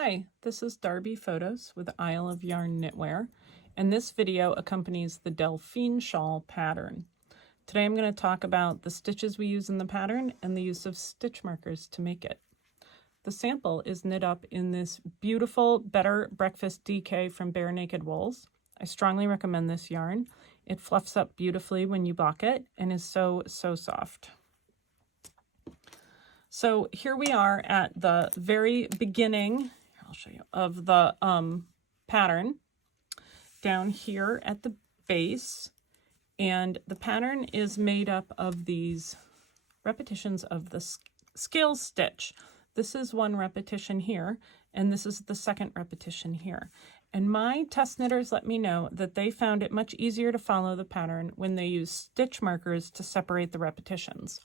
Hi, this is Darby Photos with Isle of Yarn Knitwear, and this video accompanies the Delphine Shawl pattern. Today I'm going to talk about the stitches we use in the pattern and the use of stitch markers to make it. The sample is knit up in this beautiful Better Breakfast DK from Bare Naked Wools. I strongly recommend this yarn. It fluffs up beautifully when you block it and is so soft. So here we are at the very beginning, I'll show you, of the pattern down here at the base. And the pattern is made up of these repetitions of the scale stitch. This is one repetition here, and this is the second repetition here. And my test knitters let me know that they found it much easier to follow the pattern when they use stitch markers to separate the repetitions.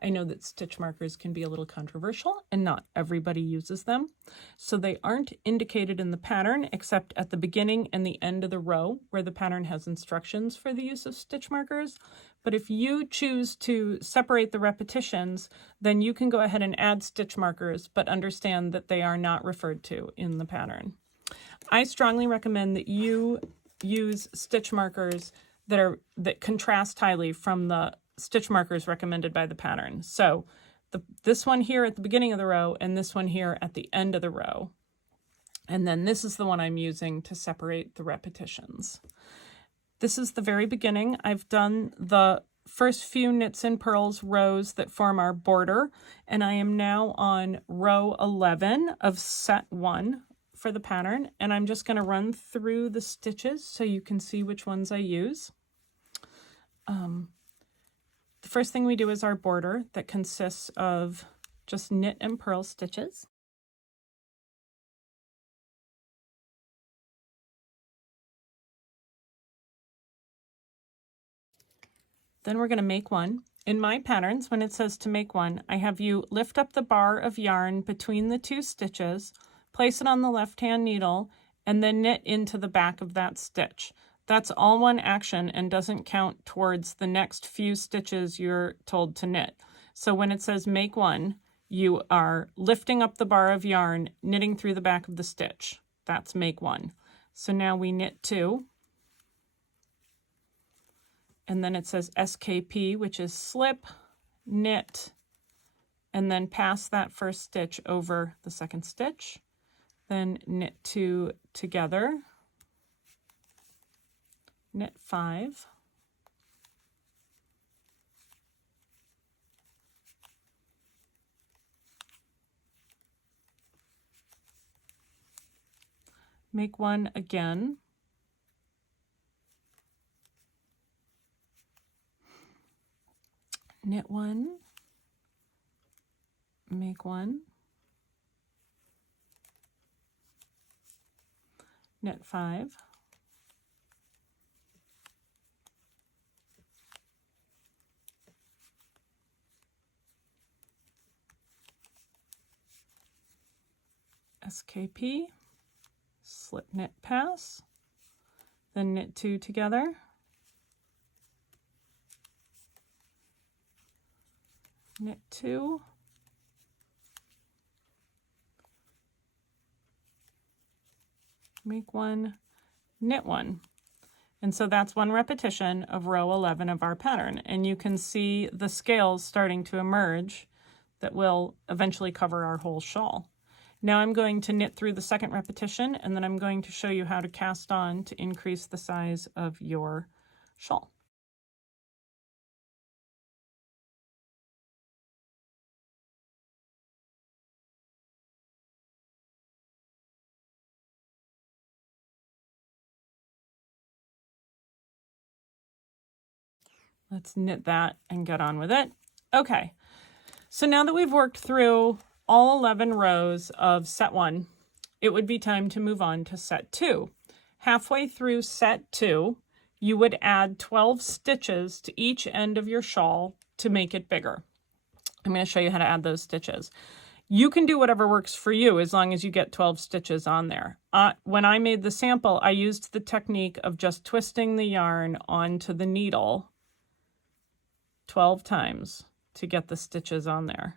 I know that stitch markers can be a little controversial and not everybody uses them. So they aren't indicated in the pattern except at the beginning and the end of the row where the pattern has instructions for the use of stitch markers. But if you choose to separate the repetitions, then you can go ahead and add stitch markers, but understand that they are not referred to in the pattern. I strongly recommend that you use stitch markers that contrast highly from the stitch markers recommended by the pattern. So this one here at the beginning of the row and this one here at the end of the row. And then this is the one I'm using to separate the repetitions. This is the very beginning. I've done the first few knits and purls rows that form our border, and I am now on row 11 of set 1 for the pattern, and I'm just going to run through the stitches so you can see which ones I use. The first thing we do is our border that consists of just knit and purl stitches. Then we're going to make one. In my patterns, when it says to make one, I have you lift up the bar of yarn between the two stitches, place it on the left-hand needle, and then knit into the back of that stitch. That's all one action and doesn't count towards the next few stitches you're told to knit. So when it says make one, you are lifting up the bar of yarn, knitting through the back of the stitch. That's make one. So now we knit 2. And then it says SKP, which is slip, knit, and then pass that first stitch over the second stitch. Then knit 2 together. Knit 5, make 1 again, knit 1, make 1, knit 5, SKP, slip, knit, pass, then knit 2 together, knit 2, make 1, knit 1. And so that's one repetition of row 11 of our pattern. And you can see the scales starting to emerge that will eventually cover our whole shawl. Now I'm going to knit through the second repetition, and then I'm going to show you how to cast on to increase the size of your shawl. Let's knit that and get on with it. Okay, so now that we've worked through all 11 rows of set 1, it would be time to move on to set 2. Halfway through set 2, you would add 12 stitches to each end of your shawl to make it bigger. I'm going to show you how to add those stitches. You can do whatever works for you as long as you get 12 stitches on there. When I made the sample, I used the technique of just twisting the yarn onto the needle 12 times to get the stitches on there.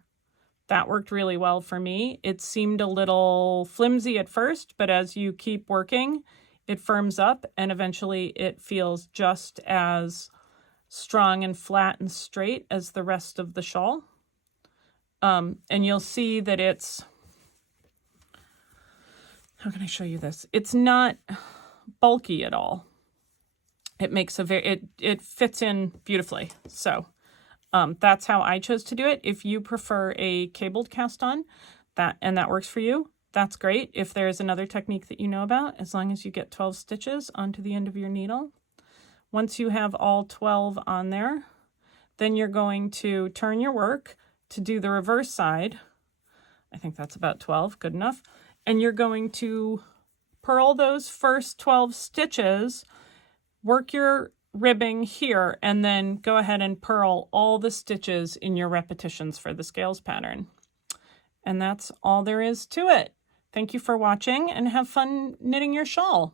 That worked really well for me. It seemed a little flimsy at first, but as you keep working, it firms up and eventually it feels just as strong and flat and straight as the rest of the shawl. And you'll see that it's, how can I show you this? It's not bulky at all. It makes it fits in beautifully. So that's how I chose to do it. If you prefer a cabled cast on, that works for you, that's great. If there's another technique that you know about, as long as you get 12 stitches onto the end of your needle. Once you have all 12 on there, then you're going to turn your work to do the reverse side. I think that's about 12, good enough. And you're going to purl those first 12 stitches, work your ribbing here, and then go ahead and purl all the stitches in your repetitions for the scales pattern. And that's all there is to it. Thank you for watching and have fun knitting your shawl.